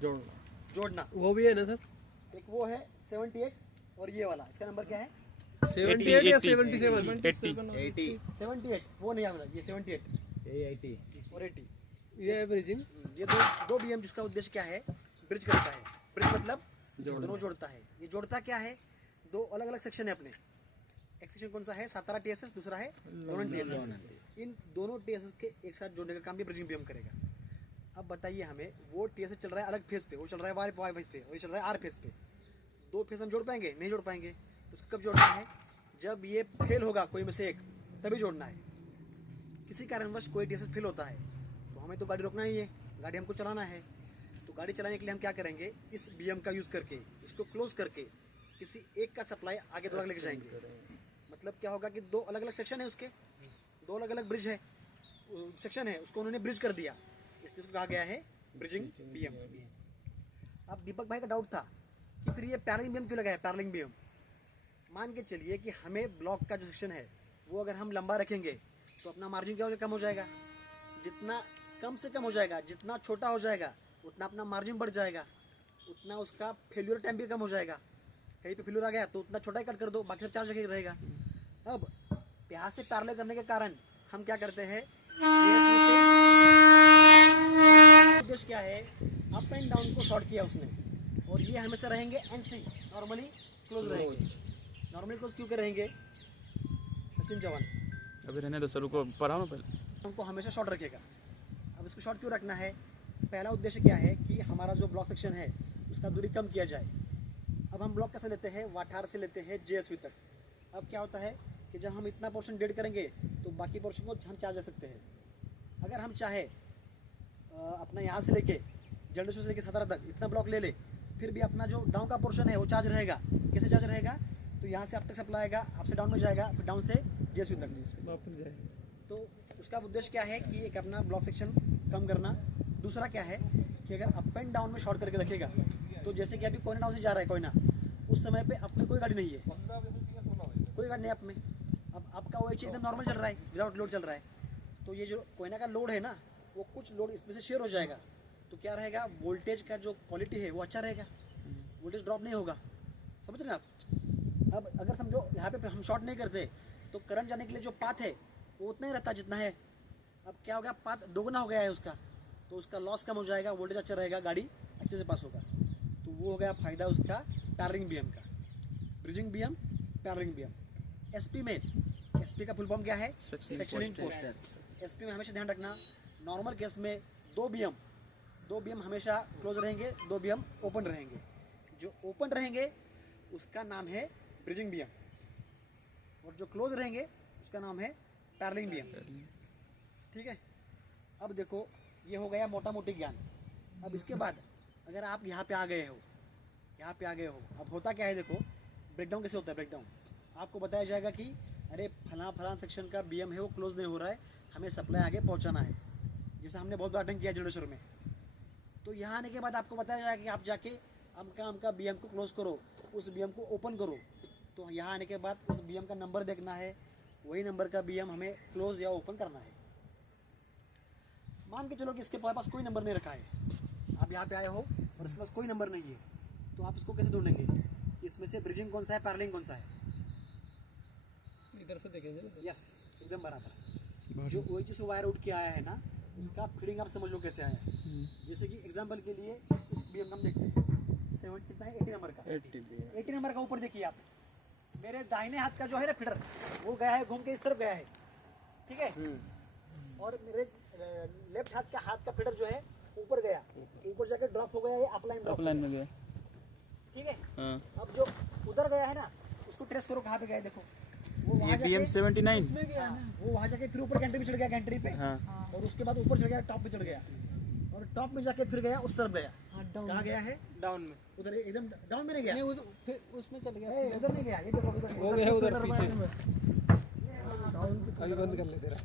जोड़ना। वो भी है ना सर? एक वो है 78 और ये वाला, इसका नंबर क्या है? 78 या 77? 78 वो नहीं आता, ये 78 और 80। ये है ब्रिजिंग। ये दो बीएम जिसका उद्देश्य क्या है? ब्रिज करता है। ब्रिज मतलब दोनों जोड़ता है। ये जोड़ता क्या है? दो अलग अलग सेक्शन है अपने। एक सेक्शन कौन सा है? सातारा टीएसएस, दूसरा है लोणंद टीएसएस। इन दोनों टीएसएस के एक साथ जोड़ने का काम भी ब्रिजिंग बीएम करेगा। अब बताइए हमें, वो टीएसएस चल रहा है अलग फेज पे, वो चल रहा है वाई फेज पे और ये चल रहा है आर फेज पे। दो फेज हम जोड़ पाएंगे? नहीं जोड़ पाएंगे। तो उसको कब जोड़ना है? जब ये फेल होगा कोई में से एक, तभी जोड़ना है। किसी कारणवश कोई टीएसएस फेल होता है तो हमें तो गाड़ी रोकना ही है, गाड़ी हमको चलाना है। तो गाड़ी चलाने के लिए हम क्या करेंगे? इस बीएम का यूज़ करके, इसको क्लोज करके किसी एक का सप्लाई आगे दो लेके जाएंगे। मतलब क्या होगा कि दो अलग अलग सेक्शन है उसके, दो अलग अलग ब्रिज है, सेक्शन है, उसको उन्होंने ब्रिज कर दिया, इसलिए उसको कहा गया है ब्रिजिंग बीएम। अब दीपक भाई का डाउट था कि फिर ये पैरेललिंग बीएम क्यों लगा है? पैरेललिंग बीएम मान के चलिए कि हमें ब्लॉक का जो सेक्शन है वो अगर हम लंबा रखेंगे तो अपना मार्जिन क्या हो जाएगा? कम हो जाएगा। जितना कम से कम हो जाएगा, जितना छोटा हो जाएगा, उतना अपना मार्जिन बढ़ जाएगा, उतना उसका फेल्यूर टाइम भी कम हो जाएगा। कहीं पे फेल्यूर आ गया तो उतना छोटा ही कट कर दो, बाकी सब 4 जगह रहेगा। अब प्याज से पैरेलल करने के कारण हम क्या करते हैं? उद्देश्य क्या है? अप एंड डाउन को शॉर्ट किया उसने, और ये हमेशा रहेंगे एनसी, नॉर्मली क्लोज रहेंगे। नॉर्मली क्लोज क्यों कर रहेंगे? सचिन चौहान अभी रहने दो सर, को पढ़ाओ ना पहले। हमको हमेशा शॉर्ट रखेगा। अब इसको शॉर्ट क्यों रखना है? पहला उद्देश्य क्या है कि हमारा जो ब्लॉक सेक्शन है उसका दूरी कम किया जाए। अब हम ब्लॉक कैसे लेते हैं? वाठार से लेते हैं जेएसवी तक। अब क्या होता है कि जब हम इतना पोर्शन डेड करेंगे तो बाकी पोर्शन को हम चार्ज रख सकते हैं। अगर हम चाहे अपना यहाँ से लेके जनरेशन से लेके सातारा तक इतना ब्लॉक ले ले, फिर भी अपना जो डाउन का पोर्शन है वो चार्ज रहेगा। कैसे चार्ज रहेगा? तो यहाँ से आप तक सप्लाई आएगा, आपसे डाउन में जाएगा, फिर डाउन से जेएसवी तक वापस जाएगा। तो उसका उद्देश्य क्या है कि एक अपना ब्लॉक सेक्शन कम करना। दूसरा क्या है कि अगर अप एंड डाउन में शॉर्ट करके रखेगा तो जैसे कि अभी कोयना डाउन से जा रहा है कोयना, उस समय पे अपने कोई गाड़ी नहीं है, कोई गाड़ी नहीं अपने। अब आपका OH एकदम नॉर्मल चल रहा है, विदाउट लोड चल रहा है। तो ये जो कोयना का लोड है ना, वो कुछ लोड इसमें से शेयर हो जाएगा। तो क्या रहेगा? वोल्टेज का जो क्वालिटी है वो अच्छा रहेगा, वोल्टेज ड्रॉप नहीं होगा। समझ रहे हैं आप? अब अगर समझो यहाँ पे हम शॉर्ट नहीं करते तो करंट जाने के लिए जो पाथ है वो उतना ही रहता जितना है। अब क्या हो गया? पाथ दोगुना हो गया है उसका, तो उसका लॉस कम हो जाएगा, वोल्टेज अच्छा रहेगा, गाड़ी अच्छे से पास होगा। तो वो हो गया फायदा उसका पैरेललिंग बीएम का। Bridging BM, paralleling BM. SP में, एसपी का फुल फॉर्म क्या है? Sectioning post. एसपी में हमेशा ध्यान रखना, नॉर्मल केस में दो बीएम हमेशा क्लोज रहेंगे, दो बीएम ओपन रहेंगे। जो ओपन रहेंगे उसका नाम है ब्रिजिंग बीएम, और जो क्लोज रहेंगे उसका नाम है पैरेललिंग बीएम। ठीक है? अब देखो, ये हो गया मोटा मोटी ज्ञान। अब इसके बाद अगर आप यहाँ पे आ गए हो, अब होता क्या है? देखो ब्रेकडाउन कैसे होता है? ब्रेकडाउन आपको बताया जाएगा कि अरे फलां सेक्शन का बीएम है वो क्लोज नहीं हो रहा है, हमें सप्लाई आगे पहुँचाना है। जैसे हमने बहुत बार अटेंड किया जनरेशन में। तो यहाँ आने के बाद आपको बताया जाएगा कि आप जाके अमका बीएम को क्लोज करो, उस बीएम को ओपन करो। तो यहाँ आने के बाद उस बीएम का नंबर देखना है, वही नंबर का बीएम हमें क्लोज या ओपन करना है। मान के चलो कि इसके पास कोई नंबर नहीं रखा है, आप यहाँ पे आए हो और इसके पास कोई नंबर नहीं है, तो आप इसको कैसे ढूंढेंगे? इसमें से ब्रिजिंग कौन सा है, पैरेललिंग कौन सा है? इधर से देखेंगे। यस, एकदम बराबर। जो OH से वायर उठ के आया है ना, उसका फीडिंग आप समझ लो कैसे आया है। जैसे कि एग्जाम्पल के लिए इस बीएम का हम देखते हैं 80 नंबर का। 80 नंबर का ऊपर देखिए आप, मेरे दाहिने हाथ का जो है ना फीडर, वो गया है घूम के इस तरफ गया है। ठीक है? और मेरे लेफ्ट हाथ का फीडर जो है ऊपर गया, ऊपर जाके ड्रॉप हो गया, ये अपलाइन में गया। ठीक है? अब जो उधर गया है ना, उसको ट्रेस करो कहाँ पे गया। देखो वो ये BM 79 वो वहाँ जाके फिर ऊपर गैंट्री पे चढ़ गया, गैंट्री पे। और उसके बाद ऊपर चढ़ गया, टॉप पे चढ़ गया, और टॉप में जाके फिर गया उस तरफ गया। कहाँ गया है? डाउन में। उधर एकदम डाउन में नहीं गया, फिर उसमें चल गया, उधर नहीं गया। ये देखो वो गया उधर पीछे। अभी बंद कर ले तेरा।